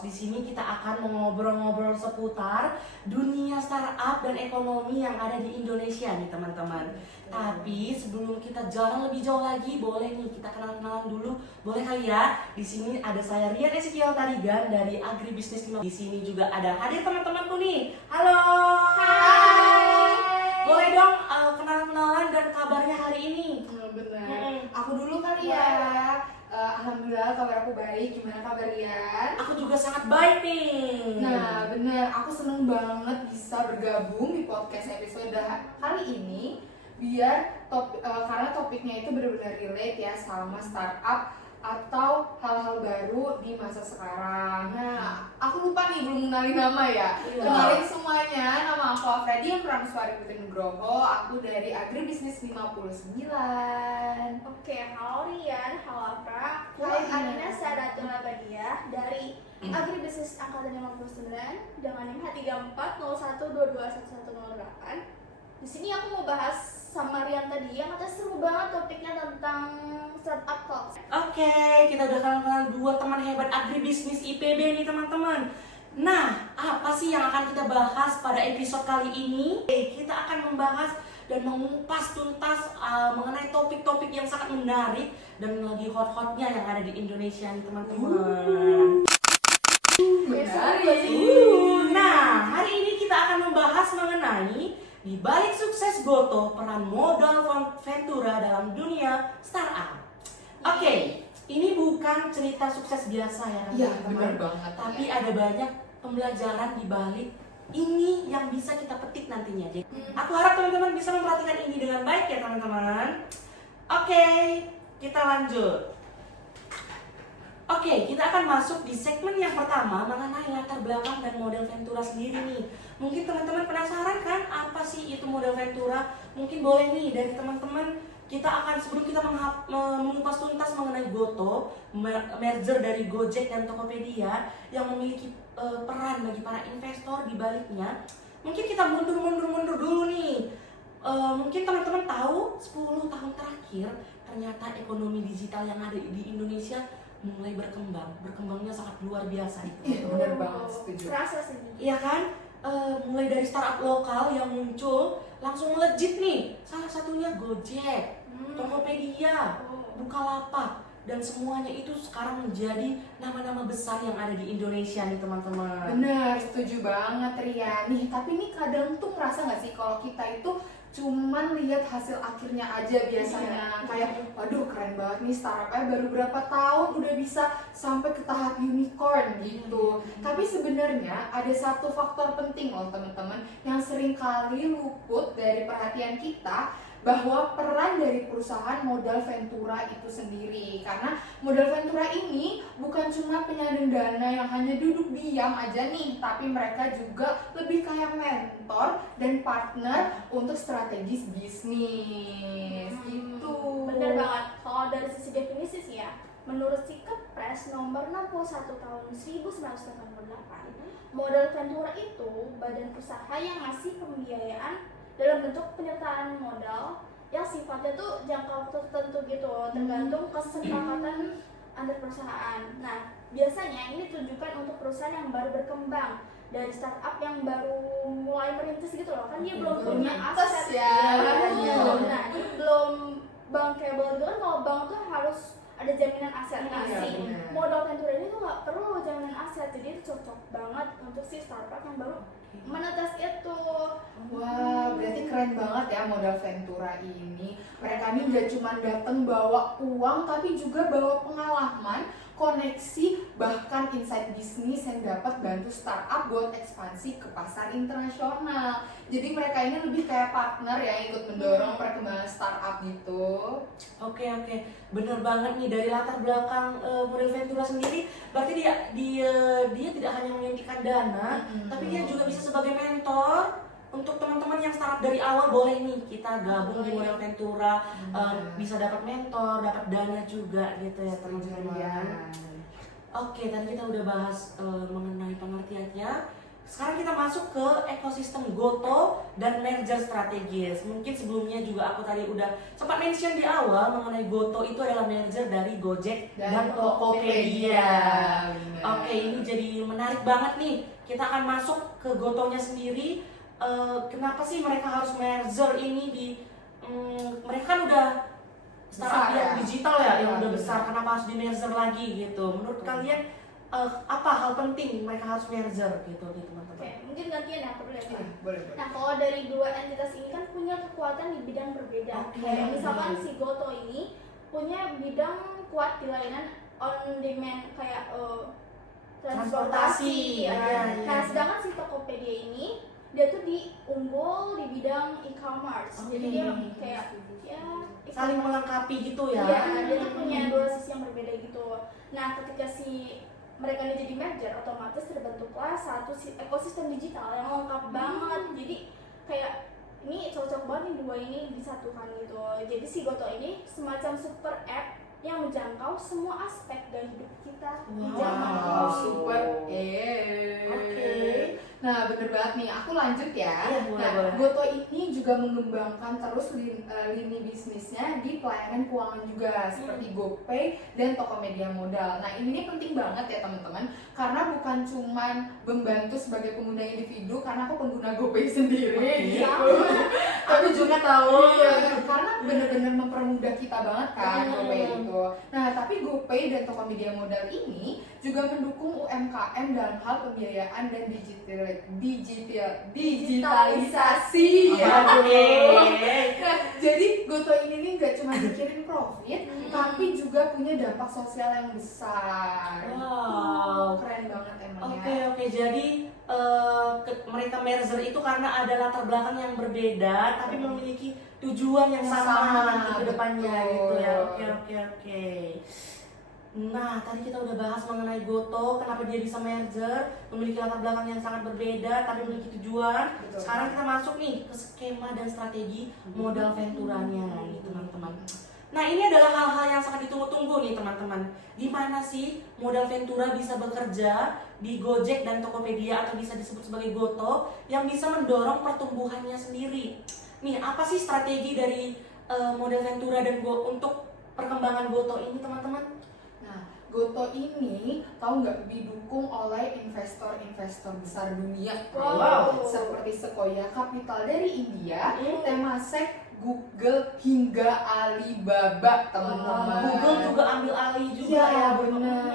Talks. Di sini kita akan ngobrol-ngobrol seputar dunia startup dan ekonomi yang ada di Indonesia nih teman-teman. Tapi sebelum kita jalan lebih jauh lagi, boleh nih kita kenalan-kenalan dulu. Boleh kali ya? Di sini ada saya Rian Ezekiel Tarigan dari Agribisnis 5. Di sini juga ada hadir teman-temanku nih. Halo. Hai. Boleh dong kenalan-kenalan dan kabarnya hari ini? Benar. Aku dulu kali ya. Alhamdulillah kabar aku baik. Gimana kabar Rian? Aku juga sangat baik nih. Nah, benar. Aku seneng banget bisa bergabung di podcast episode kali ini. Karena topiknya itu benar-benar relate ya sama startup atau hal-hal baru di masa sekarang. Nah, aku lupa nih belum kenalin nama ya. Iya. Kenalin semuanya, nama aku Afredi Prameswari Putri Nugroho. Aku dari Agribisnis 59. Oke, halo Rian, halo Afra. Hai, Aku Ina. Amina Sadatul Abadiah dari Agribisnis Angkatan 59 dengan NIM H3401221108. Di sini aku mau bahas sama Rian tadi yang katanya seru banget topiknya tentang startup talks. Oke, kita udah kenal-kenal dua teman hebat agribisnis IPB nih teman-teman. Nah, apa sih yang akan kita bahas pada episode kali ini? Kita akan membahas dan mengupas tuntas mengenai topik-topik yang sangat menarik dan lagi hot-hotnya yang ada di Indonesia nih teman-teman. Menarik. Nah, hari ini kita akan membahas mengenai di balik sukses Goto, peran modal Ventura dalam dunia startup. Oke, ini bukan cerita sukses biasa ya Iya, teman-teman. benar banget. Tapi ada banyak pembelajaran di balik ini yang bisa kita petik nantinya. Jadi, aku harap teman-teman bisa memperhatikan ini dengan baik ya teman-teman. Oke, kita lanjut. Oke, kita akan masuk di segmen yang pertama mengenai latar belakang dan model Ventura sendiri nih. Mungkin teman-teman penasaran kan apa sih itu model Ventura? Mungkin boleh nih dari teman-teman kita akan sebelum kita mengupas tuntas mengenai Goto, merger dari Gojek dan Tokopedia yang memiliki peran bagi para investor di baliknya. Mungkin kita mundur dulu nih. Mungkin teman-teman tahu 10 tahun terakhir ternyata ekonomi digital yang ada di Indonesia mulai berkembangnya sangat luar biasa nih. Iya, benar banget, setuju. Kerasa sih. Iya kan? Mulai dari startup lokal yang muncul langsung melejit nih. Salah satunya Gojek, Tokopedia, Bukalapak, dan semuanya itu sekarang menjadi nama-nama besar yang ada di Indonesia nih teman-teman. Bener, setuju banget Rian. Nih, tapi nih kadang tuh ngerasa gak sih kalau kita itu cuman lihat hasil akhirnya aja biasanya. Kayak, waduh keren banget nih startupnya baru berapa tahun udah bisa sampai ke tahap unicorn gitu. Tapi sebenarnya ada satu faktor penting loh teman-teman yang sering kali luput dari perhatian kita, bahwa peran dari perusahaan modal Ventura itu sendiri. Karena modal Ventura ini bukan cuma penyandang dana yang hanya duduk diam aja nih, tapi mereka juga lebih kayak mentor dan partner untuk strategis bisnis gitu. Bener banget. Kalau dari sisi definisi sih ya, menurut si Kepres nomor 61 tahun 1988, modal Ventura itu badan usaha yang ngasih pembiayaan dalam bentuk penyertaan modal yang sifatnya tuh jangka waktu tertentu gitu, tergantung kesepakatan antar perusahaan. Nah, biasanya ini ditujukan untuk perusahaan yang baru berkembang, dari startup yang baru mulai merintis gitu loh, kan dia belum punya aset ya. Nah, dia belum bankable gitu kan. Kalau bank tuh harus ada jaminan aset. Nah, Iya, si benar. modal Ventura ini tuh nggak perlu jaminan aset, jadi itu cocok banget untuk si startup yang baru menetas itu. Wah, berarti keren banget ya modal Ventura ini. Mereka ini gak cuma datang bawa uang, tapi juga bawa pengalaman, koneksi, bahkan insight bisnis yang dapat bantu startup buat ekspansi ke pasar internasional. Jadi mereka ini lebih kayak partner ya, ikut mendorong perkembangan startup gitu. Oke, bener banget nih dari latar belakang model Ventura sendiri. Berarti dia tidak hanya menyuntikkan dana, tapi dia juga bisa sebagai mentor untuk teman-teman yang startup dari awal. Boleh nih kita gabung di model Ventura, bisa dapat mentor, dapat dana juga gitu ya teman-teman. Oke, tadi kita udah bahas mengenai pengertiannya. sekarang kita masuk ke ekosistem Goto dan merger strategis. Mungkin sebelumnya juga aku tadi udah sempat mention di awal mengenai Goto itu adalah merger dari Gojek dan Tokopedia. Oke, ini jadi menarik banget nih. Kita akan masuk ke Gotonya sendiri. Kenapa sih mereka harus merger ini di mereka kan udah startup yang digital ya, yang udah besar. Kenapa harus di merger lagi gitu? Menurut kalian apa hal penting mereka harus merger gitu teman-teman? Oke, mungkin gantian ya, aku dulu ya. Boleh. Nah, kalau dari dua entitas ini kan punya kekuatan di bidang berbeda. Oke. Kayak misalkan si Goto ini punya bidang kuat di layanan on demand kayak transportasi. Ya. Nah, sedangkan si Tokopedia ini dia tuh unggul di bidang e-commerce. Jadi dia kayak Saling melengkapi gitu ya. Iya, dia tuh punya dua sisi yang berbeda gitu. Nah, ketika mereka ini jadi merger, otomatis terbentuklah satu ekosistem digital yang lengkap banget. Jadi kayak ini cocok banget nih dua ini disatukan gitu. Jadi si Goto ini semacam super app yang menjangkau semua aspek dari hidup kita di zaman Wow, ini. super. Oke. Nah, bener banget nih. Aku lanjut ya. Iya, boleh. Goto ini juga mengembangkan terus lini bisnisnya di pelayanan keuangan juga seperti GoPay dan Tokomedia Modal. Nah, ini penting banget ya teman-teman, karena bukan cuman membantu sebagai pengguna individu, karena aku pengguna GoPay sendiri. Gitu. Aku juga tahu. Iya, karena bener-bener mempermudah kita banget kan GoPay itu. Nah, tapi GoPay dan Tokomedia Modal ini juga mendukung UMKM dalam hal pembiayaan dan digitalisasi. Oke. Nah, jadi Goto ini nih nggak cuma mikirin profit, tapi juga punya dampak sosial yang besar. Wow. Keren banget emang ya. Oke. Jadi mereka merger itu karena ada latar belakang yang berbeda, tapi memiliki tujuan yang sama nanti ke depannya gitu ya. Oke. Nah, tadi kita udah bahas mengenai Goto, kenapa dia bisa merger, memiliki latar belakang yang sangat berbeda, tapi memiliki tujuan. Betul. Sekarang kita masuk nih ke skema dan strategi modal venturanya nih teman-teman. Nah, ini adalah hal-hal yang sangat ditunggu-tunggu nih teman-teman. Gimana sih modal ventura bisa bekerja di Gojek dan Tokopedia atau bisa disebut sebagai Goto yang bisa mendorong pertumbuhannya sendiri. Nih, apa sih strategi dari modal ventura dan untuk perkembangan Goto ini teman-teman? Goto ini tahu nggak didukung oleh investor-investor besar dunia. Wow. Seperti Sequoia Capital dari India, Temasek, Google hingga Alibaba, teman-teman. Google juga ambil alih juga Iya, ya. benar.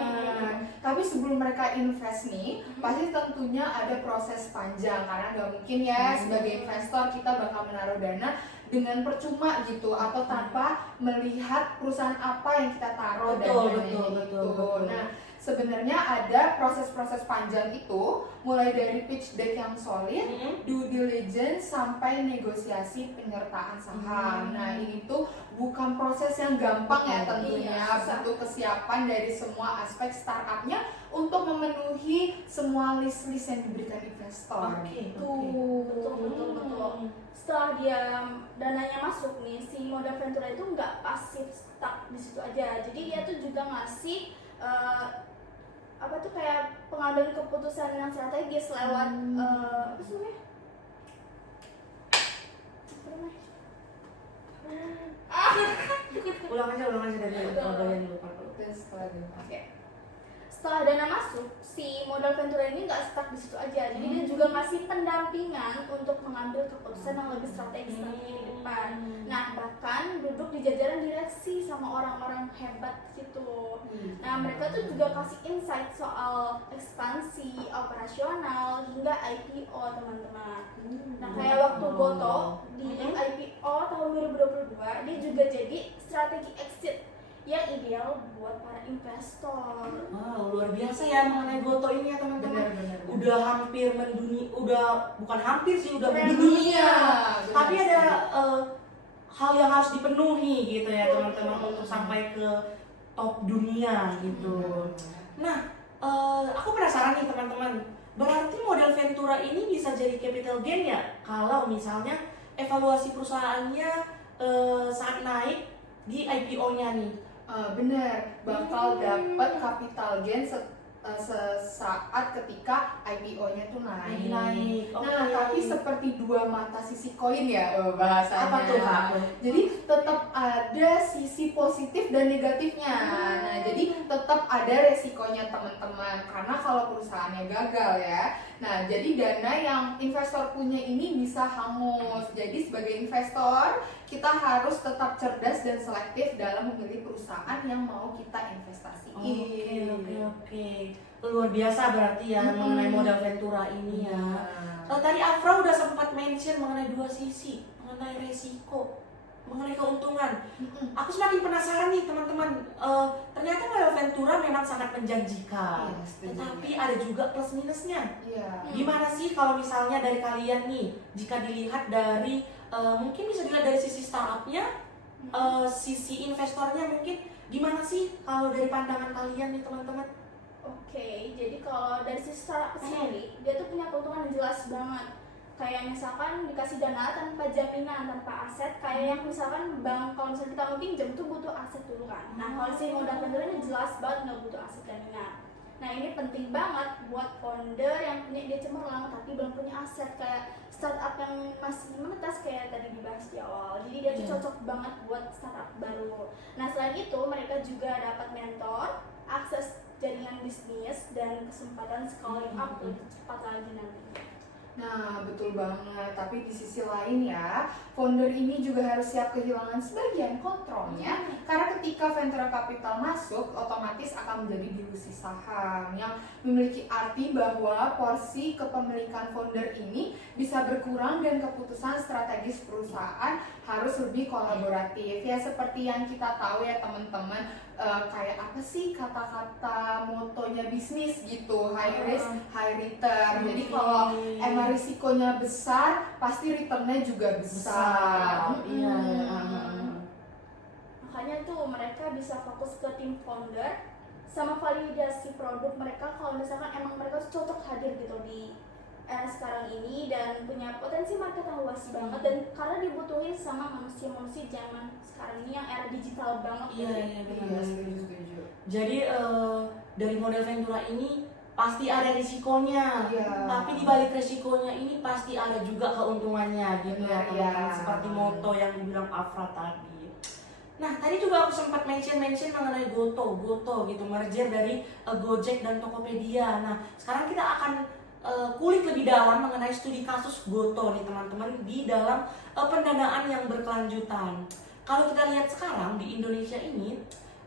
Tapi sebelum mereka invest nih, pasti tentunya ada proses panjang, karena nggak mungkin ya sebagai investor kita bakal menaruh dana dengan percuma gitu atau tanpa melihat perusahaan apa yang kita taruh Betul. Nah, sebenarnya ada proses-proses panjang itu, mulai dari pitch deck yang solid, due diligence sampai negosiasi penyertaan saham. Nah, ini tuh bukan proses yang gampang ya tentunya, butuh kesiapan dari semua aspek startupnya untuk memenuhi semua list-list yang diberikan investor. Betul. Setelah dia dananya masuk nih, si modal ventura itu nggak pasif stuck di situ aja. Jadi dia tuh juga ngasih kayak pengambilan keputusan yang strategis lewat apa sih namanya? Ulang aja dari bagian lupa. Oke. Setelah dana masuk, si modal ventura ini nggak stuck di situ aja. Jadi dia juga ngasih pendampingan untuk mengambil keputusan yang lebih strategis nanti di depan. Nah, bahkan duduk di jajaran direksi sama orang-orang hebat di situ. Nah, mereka tuh juga kasih insight soal ekspansi operasional hingga IPO, teman-teman. Nah, kayak waktu Goto di IPO tahun 2022, dia juga jadi strategi exit yang ideal buat para investor. Wow, luar biasa ya mengenai Goto ini ya teman-teman. Benar. Udah hampir bukan hampir sih, udah Keren mendunia. Benar Tapi sih. ada hal yang harus dipenuhi gitu ya teman-teman untuk sampai ke top dunia gitu. Nah, aku penasaran nih teman-teman. Berarti modal ventura ini bisa jadi capital gain ya kalau misalnya evaluasi perusahaannya saat naik di IPO-nya nih. Bener, bakal dapat capital gain sesaat ketika IPO-nya tuh naik. Naik. Nah, Oke. tapi seperti dua mata sisi koin ya bahasanya. Apa tuh, Kak? Jadi tetap ada sisi positif dan negatifnya. Nah, jadi tetap ada resikonya teman-teman. Karena kalau perusahaannya gagal ya. Nah, jadi dana yang investor punya ini bisa hangus. Jadi sebagai investor, kita harus tetap cerdas dan selektif dalam memilih perusahaan yang mau kita investasiin. Oke. Luar biasa berarti ya mengenai modal Ventura ini ya. Nah, Tadi Afra udah sempat mention mengenai dua sisi, mengenai resiko, mengenai keuntungan. Aku semakin penasaran nih teman-teman. Ternyata modal Ventura memang sangat menjanjikan, Iya, setuju. tetapi ada juga plus minusnya. Iya. Gimana sih kalau misalnya dari kalian nih, jika dilihat dari mungkin bisa dilihat dari sisi startupnya, sisi investornya mungkin gimana sih kalau dari pandangan kalian nih teman-teman? Oke, jadi kalau dari sisi startup sendiri, dia tuh punya keuntungan yang jelas banget. Kayak misalkan dikasih dana tanpa jaminan, tanpa aset. Kayak yang misalkan bank, kalau misalnya kita mau pinjam tuh butuh aset dulu kan. Nah, kalau si modal Ventura ini jelas banget nggak butuh aset jaminan. Nah, ini penting banget buat founder yang punya ide cemerlang tapi belum punya aset, kayak startup yang masih menetas kayak tadi dibahas di awal. Jadi dia tuh cocok banget buat startup baru. Nah, selain itu mereka juga dapat mentor, akses jaringan bisnis, dan kesempatan scaling up lebih cepat lagi nantinya. Nah, betul banget. Tapi di sisi lain ya, founder ini juga harus siap kehilangan sebagian kontrolnya. Karena ketika Ventura Capital masuk, otomatis akan menjadi dilusi saham yang memiliki arti bahwa porsi kepemilikan founder ini bisa berkurang dan keputusan strategis perusahaan harus lebih kolaboratif. Ya seperti yang kita tahu ya teman-teman, kayak apa sih kata-kata motonya bisnis gitu, high risk, high return. Jadi kalau emang risikonya besar, pasti returnnya juga besar. Iya. Makanya tuh mereka bisa fokus ke tim founder sama validasi produk mereka kalau misalkan emang mereka tuh cocok hadir gitu di era sekarang ini dan punya potensi market yang luas banget, dan karena dibutuhin sama manusia-manusia zaman sekarang ini yang era digital banget. Iya, benar. Setuju. Jadi dari model Ventura ini pasti ada risikonya, Iya. tapi di balik risikonya ini pasti ada juga keuntungannya gitu ya, Iya. teman-teman. Seperti moto yang dibilang Afra tadi. Nah, tadi juga aku sempat mention mengenai Goto gitu, merger dari Gojek dan Tokopedia. Nah, sekarang kita akan kulik lebih dalam mengenai studi kasus Goto nih teman-teman di dalam pendanaan yang berkelanjutan. Kalau kita lihat sekarang di Indonesia ini,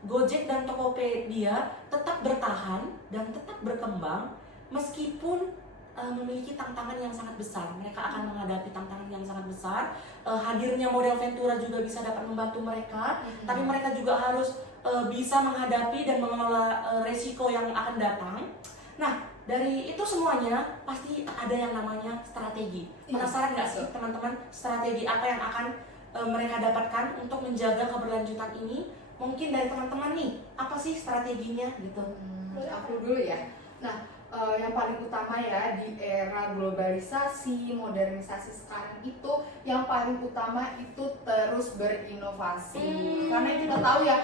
Gojek dan Tokopedia tetap bertahan dan tetap berkembang meskipun memiliki tantangan yang sangat besar. Mereka akan menghadapi tantangan yang sangat besar. Hadirnya model Ventura juga bisa dapat membantu mereka, tapi mereka juga harus bisa menghadapi dan mengelola resiko yang akan datang. Nah, dari itu semuanya pasti ada yang namanya strategi. Penasaran nggak sih teman-teman strategi apa yang akan mereka dapatkan untuk menjaga keberlanjutan ini? Mungkin dari teman-teman nih, apa sih strateginya gitu? Aku dulu ya. Nah, yang paling utama ya di era globalisasi, modernisasi sekarang itu yang paling utama itu terus berinovasi. Karena kita tahu ya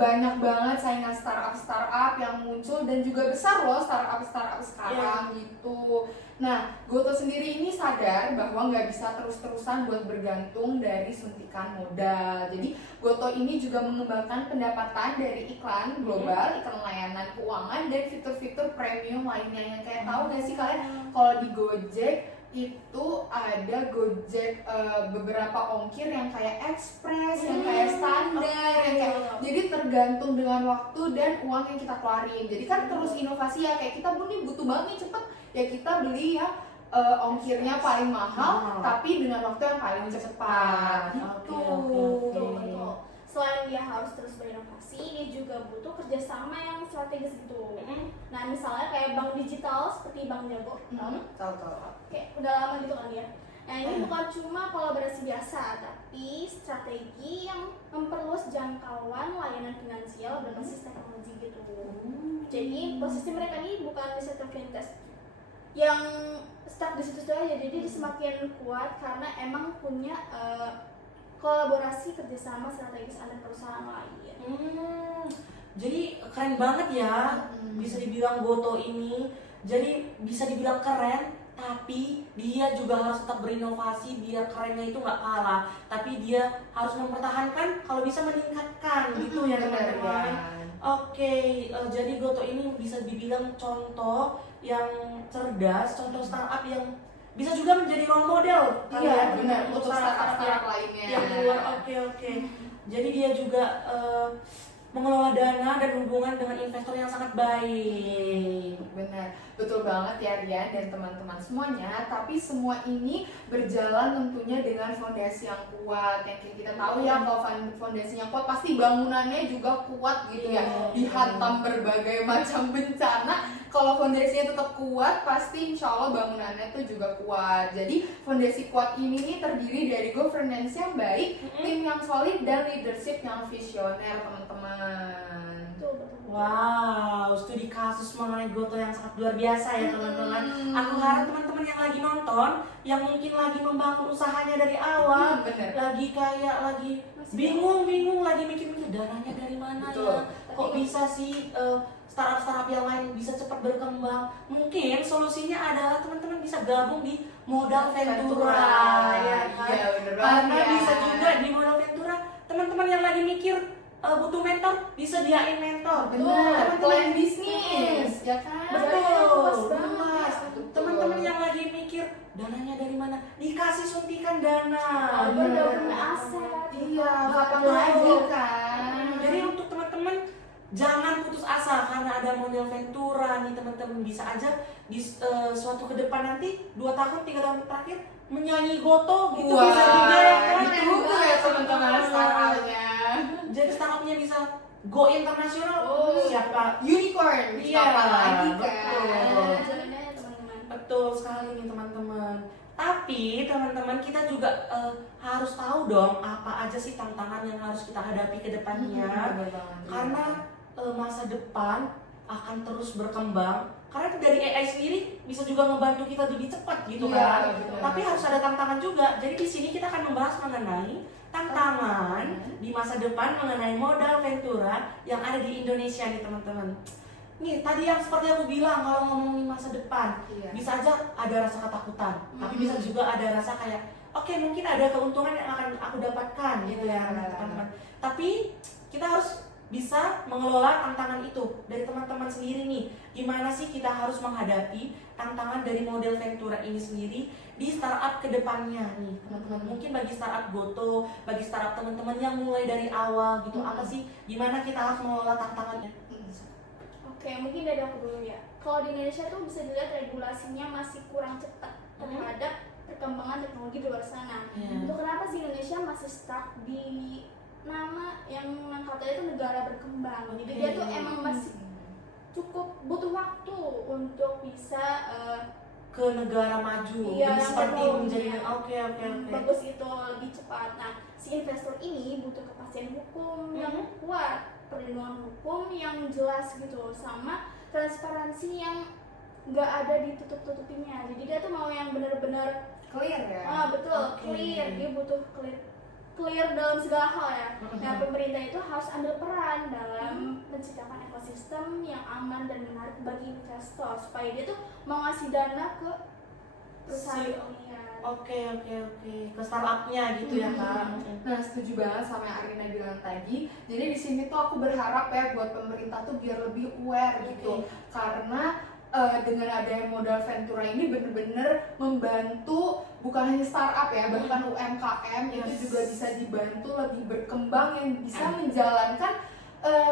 banyak banget saingan startup yang muncul dan juga besar loh startup sekarang gitu. Nah, Goto sendiri ini sadar bahwa nggak bisa terus-terusan buat bergantung dari suntikan modal. Jadi Goto ini juga mengembangkan pendapatan dari iklan global, iklan layanan keuangan, dan fitur-fitur premium lainnya. Yang kayak tahu nggak sih kalian kalau di Gojek itu ada Gojek beberapa ongkir yang kayak ekspres, yang kayak standar, yang kayak jadi tergantung dengan waktu dan uang yang kita keluarin. Jadi kan terus inovasi ya, kayak kita pun nih butuh banget nih cepet ya kita beli yang ongkirnya paling mahal tapi dengan waktu yang paling cepat gitu. Betul. Selain dia harus terus berinovasi, dia juga butuh kerjasama yang strategis gitu. Nah, misalnya kayak bank digital seperti Bank Jago, Tahu. kayak udah lama gitu kan dia. Nah, ini bukan cuma kolaborasi biasa, tapi strategi yang memperluas jangkauan layanan finansial berbasis teknologi gitu. Jadi posisi mereka ini bukan di sektor fintech yang stuck di situ aja, jadi dia semakin kuat karena emang punya kolaborasi kerjasama strategis antar perusahaan lain. Jadi keren banget ya, bisa dibilang Goto ini. Jadi bisa dibilang keren, tapi dia juga harus tetap berinovasi biar kerennya itu nggak kalah. Tapi dia harus mempertahankan, kalau bisa meningkatkan gitu ya teman-teman. Oke, jadi Goto ini bisa dibilang contoh yang cerdas, contoh startup yang bisa juga menjadi role model. Iya benar, untuk startup lainnya yang luar. Oke. Jadi dia juga mengelola dana dan hubungan dengan investor yang sangat baik. Benar, betul banget ya Rian dan teman-teman semuanya. Tapi semua ini berjalan tentunya dengan fondasi yang kuat. Yang kita tahu ya, kalau fondasinya kuat pasti bangunannya juga kuat gitu ya. Dihantam berbagai macam bencana, kalau fondasinya tetap kuat pasti insya Allah bangunannya tuh juga kuat. Jadi fondasi kuat ini nih terdiri dari governance yang baik, tim yang solid, dan leadership yang visioner teman-teman. Betul. Wow, studi kasus mengenai Goto yang sangat luar biasa ya teman-teman. Aku harap teman-teman yang lagi nonton, yang mungkin lagi membangun usahanya dari awal, lagi bingung, lagi mikir-mikir dananya dari mana ya, kok bisa sih startup yang lain bisa cepat berkembang. Mungkin solusinya adalah teman-teman bisa gabung di Modal Ventura, ya kan? Iya, bener banget. Karena bisa juga di Modal Ventura, teman-teman yang lagi mikir butuh mentor, disediain mentor. Benar, plan bisnis, ya kan? Betul. Luas. Teman-teman yang lagi mikir dananya dari mana, dikasih suntikan dana. Udah punya aset. Iya, kapan Betul. lagi kan? Jadi untuk teman-teman jangan putus asa karena ada Modal Ventura nih teman-teman, bisa aja di suatu ke depan nanti 2 tahun 3 tahun terakhir menyanyi Goto gitu. Wah, bisa juga ya kan? itu ya teman-teman startupnya. Jadi startupnya bisa go internasional. Siapa? Unicorn, Iya, siapa lagi kan? betul. Jalannya ya teman-teman. Betul sekali nih teman-teman. Tapi teman-teman kita juga harus tahu dong apa aja sih tantangan yang harus kita hadapi ke depannya. Karena masa depan akan terus berkembang. Karena dari AI sendiri bisa juga membantu kita lebih cepat gitu kan. Tapi harus ada tantangan juga. Jadi di sini kita akan membahas mengenai tantangan di masa depan mengenai Modal Ventura yang ada di Indonesia nih teman-teman. Nih tadi yang seperti aku bilang, kalau ngomongin masa depan bisa aja ada rasa ketakutan, tapi bisa juga ada rasa kayak oke, mungkin ada keuntungan yang akan aku dapatkan gitu ya teman-teman. Tapi kita harus bisa mengelola tantangan itu dari teman-teman sendiri nih. Gimana sih kita harus menghadapi tantangan dari Modal Ventura ini sendiri di startup kedepannya nih teman-teman. Mungkin bagi startup Goto, bagi startup teman-teman yang mulai dari awal gitu, apa sih, gimana kita harus mengelola tantangannya? Oke, mungkin dari aku dulu ya. Kalau di Indonesia tuh bisa dilihat regulasinya masih kurang cepat terhadap perkembangan teknologi di luar sana. Untuk kenapa sih Indonesia masih stuck di nama yang katanya itu negara berkembang. Jadi dia tuh emang masih cukup butuh waktu untuk bisa ke negara maju, seperti menjadi oke. bagus itu lebih cepat. Nah, si investor ini butuh kepastian hukum yang kuat, perlindungan hukum yang jelas gitu, sama transparansi yang nggak ada ditutup-tutupinnya. Jadi dia tuh mau yang benar-benar clear ya. Betul, clear. Dia butuh clear dalam segala hal ya. Nah, pemerintah itu harus ambil peran dalam menciptakan ekosistem yang aman dan menarik bagi investor supaya dia tuh mau ngasih dana ke perusahaan alien. Oke, ke startupnya gitu ya Kak. Nah, setuju banget sama yang Arina bilang tadi. Jadi di sini tuh aku berharap ya buat pemerintah tuh biar lebih aware gitu. Karena dengan adanya Modal Ventura ini bener-bener membantu bukan hanya startup ya, bahkan UMKM itu juga bisa dibantu lebih berkembang yang bisa menjalankan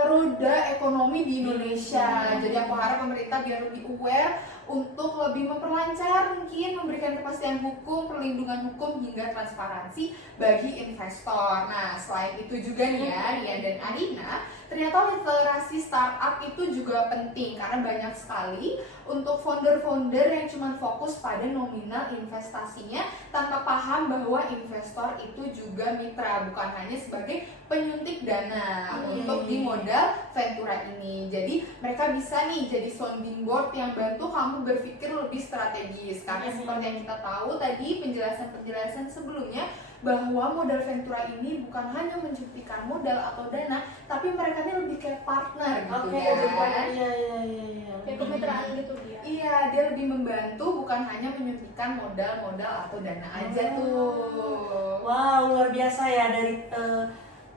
roda ekonomi di Indonesia. Jadi aku harap pemerintah biar lebih aware untuk lebih memperlancar, mungkin memberikan kepastian hukum, perlindungan hukum hingga transparansi bagi investor. Nah, selain itu juga nih ya, Rian dan Arina, ternyata literasi startup itu juga penting karena banyak sekali untuk founder-founder yang cuma fokus pada nominal investasinya tanpa paham bahwa investor itu juga mitra, bukan hanya sebagai penyuntik dana untuk di Modal Ventura ini. Jadi mereka bisa nih jadi sounding board yang bantu kamu berpikir lebih strategis. Karena seperti yang kita tahu tadi penjelasan sebelumnya, bahwa modal Ventura ini bukan hanya menjuntikan modal atau dana, tapi mereka ini lebih kayak partner gitu Oke, kan. jadi partner. Iya. Kayak kemitraan gitu dia. Iya, dia lebih membantu bukan hanya menyuntikkan modal atau dana aja tuh. Wow, luar biasa ya dari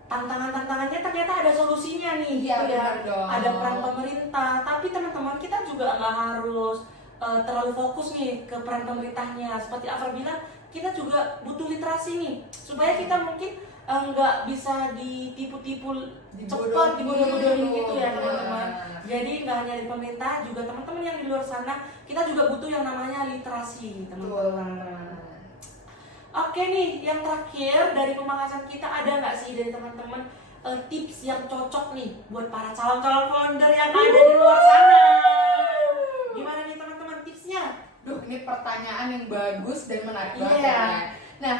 tantangannya ternyata ada solusinya nih. Iya, gitu ya. benar dong. Ada peran pemerintah, tapi teman-teman kita juga nggak harus terlalu fokus nih ke peran pemerintahnya. Seperti Afra bilang, kita juga butuh literasi nih supaya kita mungkin nggak bisa ditipu-tipu cepat, dibodoh-bodohin gitu ya teman-teman. Jadi nggak hanya dari pemerintah, juga teman-teman yang di luar sana, kita juga butuh yang namanya literasi teman-teman. Oke nih, yang terakhir dari pembahasan kita, ada nggak sih dari teman-teman tips yang cocok nih buat para calon-calon founder yang ada di luar sana? Gimana nih teman-teman tipsnya? Duh, ini pertanyaan yang bagus dan menarik banget Iya. ya. Nah,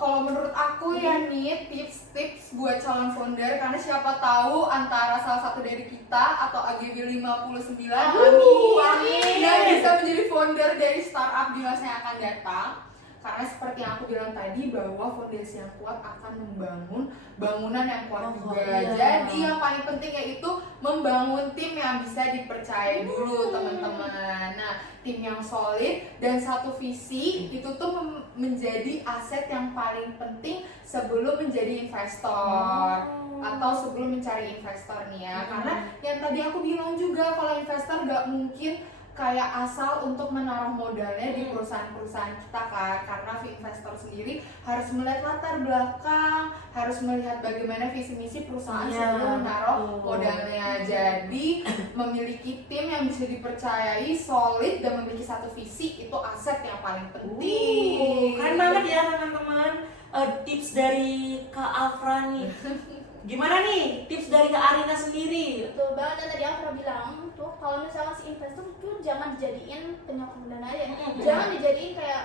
kalau menurut aku ya nih tips-tips buat calon founder, karena siapa tahu antara salah satu dari kita atau AGB 59 Amin. yang bisa menjadi founder dari startup di masa yang akan datang. Karena seperti yang aku bilang tadi, bahwa fondasi yang kuat akan membangun bangunan yang kuat juga. Iya. Jadi yang paling penting yaitu membangun tim yang bisa dipercaya dulu teman-teman. Nah, tim yang solid dan satu visi itu tuh menjadi aset yang paling penting sebelum menjadi investor atau sebelum mencari investor nih ya. Karena yang tadi aku bilang juga, kalau investor gak mungkin kayak asal untuk menaruh modalnya di perusahaan-perusahaan kita kan, karena investor sendiri harus melihat latar belakang, harus melihat bagaimana visi misi perusahaan sebelum menaruh modalnya. Jadi memiliki tim yang bisa dipercayai, solid dan memiliki satu visi itu aset yang paling penting. Keren banget ya teman-teman. Tips dari Kak Afra nih. Gimana nih tips dari Kak Arina sendiri? Betul banget, dan tadi Afra bilang tuh kalau misalnya si investor tuh jangan dijadiin penyokong dana aja, jangan dijadiin kayak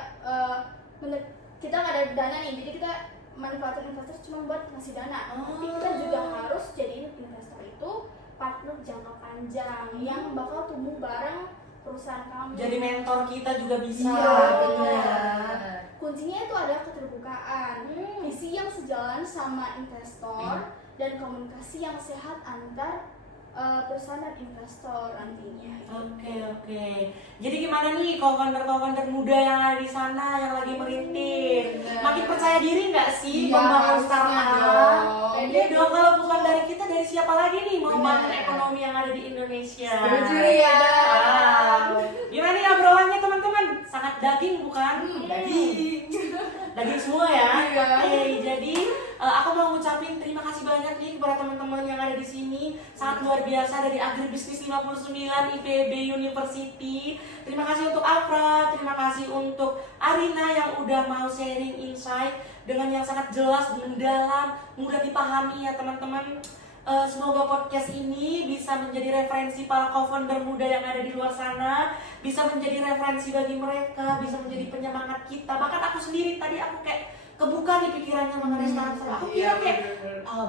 kita nggak ada dana nih, jadi kita manfaatin investor cuma buat ngasih dana. Tapi kita juga harus jadiin investor itu partner jangka panjang yang bakal tumbuh bareng perusahaan kamu. Jadi mentor kita juga bisa. Iya, benar. Kuncinya itu ada keterbukaan, visi yang sejalan sama investor, dan komunikasi yang sehat antar perusahaan dan investor nantinya. Oke. Jadi gimana nih co-founder muda yang ada di sana yang lagi merintis? Makin percaya diri nggak sih Iya, membangun harusnya startup? dong. Iya dong, kalau bukan dari kita, dari siapa lagi nih mau bangun ekonomi yang ada di Indonesia? Setuju ya. Wow. Gimana nih obrolannya teman-teman? Sangat daging bukan? Daging semua ya. Iya. Oke, jadi aku mau ngucapin terima kasih banyak nih kepada teman-teman yang ada di sini. Sangat luar biasa dari Agribisnis 59 IPB University. Terima kasih untuk Afra, terima kasih untuk Arina yang udah mau sharing insight dengan yang sangat jelas, mendalam, mudah dipahami ya teman-teman. Semoga podcast ini bisa menjadi referensi para co-founder muda yang ada di luar sana, bisa menjadi referensi bagi mereka, bisa menjadi penyemangat kita. Bahkan aku sendiri tadi aku kayak kebuka nih pikirannya mengenai startup. Aku kira kayak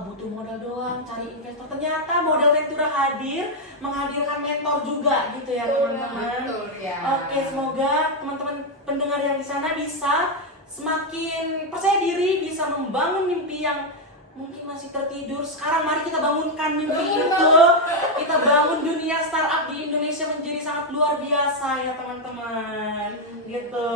butuh modal doang, cari investor. Ternyata modal Ventura hadir, menghadirkan mentor juga gitu ya teman-teman. Betul ya. Oke, semoga teman-teman pendengar yang di sana bisa semakin percaya diri, bisa membangun mimpi yang mungkin masih tertidur. Sekarang mari kita bangunkan mimpi itu. Kita bangun dunia startup di Indonesia menjadi sangat luar biasa ya teman-teman. Gitu.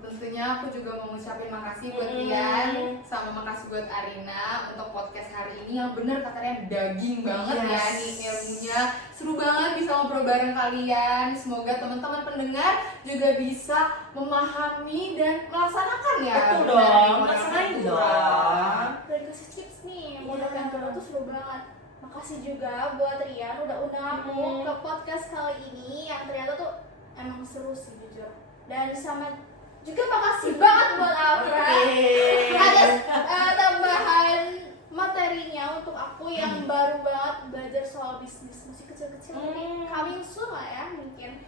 Tentunya aku juga mau ngucapin makasih buat Rian, sama makasih buat Arina untuk podcast hari ini yang bener katanya daging banget ya nih ilmunya. Seru banget bisa ngobrol bareng kalian. Semoga teman-teman pendengar juga bisa memahami dan melaksanakan ya. Betul benar dong, nih, laksanain modal dong. Udah dikasih tips nih, modal Ventura tuh seru banget. Makasih juga buat Rian udah undang aku ke podcast kali ini yang ternyata tuh emang seru sih jujur. Dan sama juga makasih banget buat Afra. Ada tambahan materinya untuk aku yang baru banget belajar soal bisnis, masih kecil-kecil. Coming soon lah ya mungkin.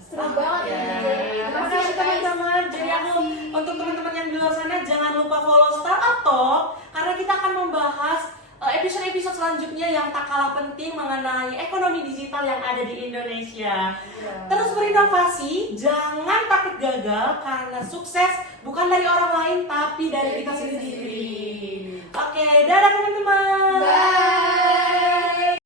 Seru banget ya. Terima kasih teman-teman. Jadi aku untuk teman-teman yang di luar sana jangan lupa follow Startup Talk karena kita akan membahas episode-episode selanjutnya yang tak kalah penting mengenai ekonomi digital yang ada di Indonesia. Terus berinovasi, jangan takut gagal karena sukses bukan dari orang lain tapi dari kita sendiri. Oke, dadah teman-teman. Bye.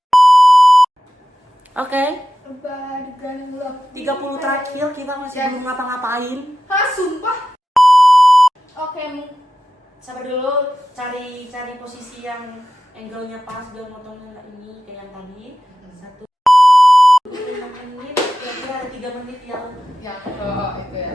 Oke, Bagan love 30 terakhir kita masih Yes. belum ngapa-ngapain. Hah, sumpah. Oke, Sabar dulu, cari posisi yang angle-nya pas biar motongnya nggak ini kayak yang tadi. 1 5 menit, kira-kira ada 3 menit yang Yang itu ya.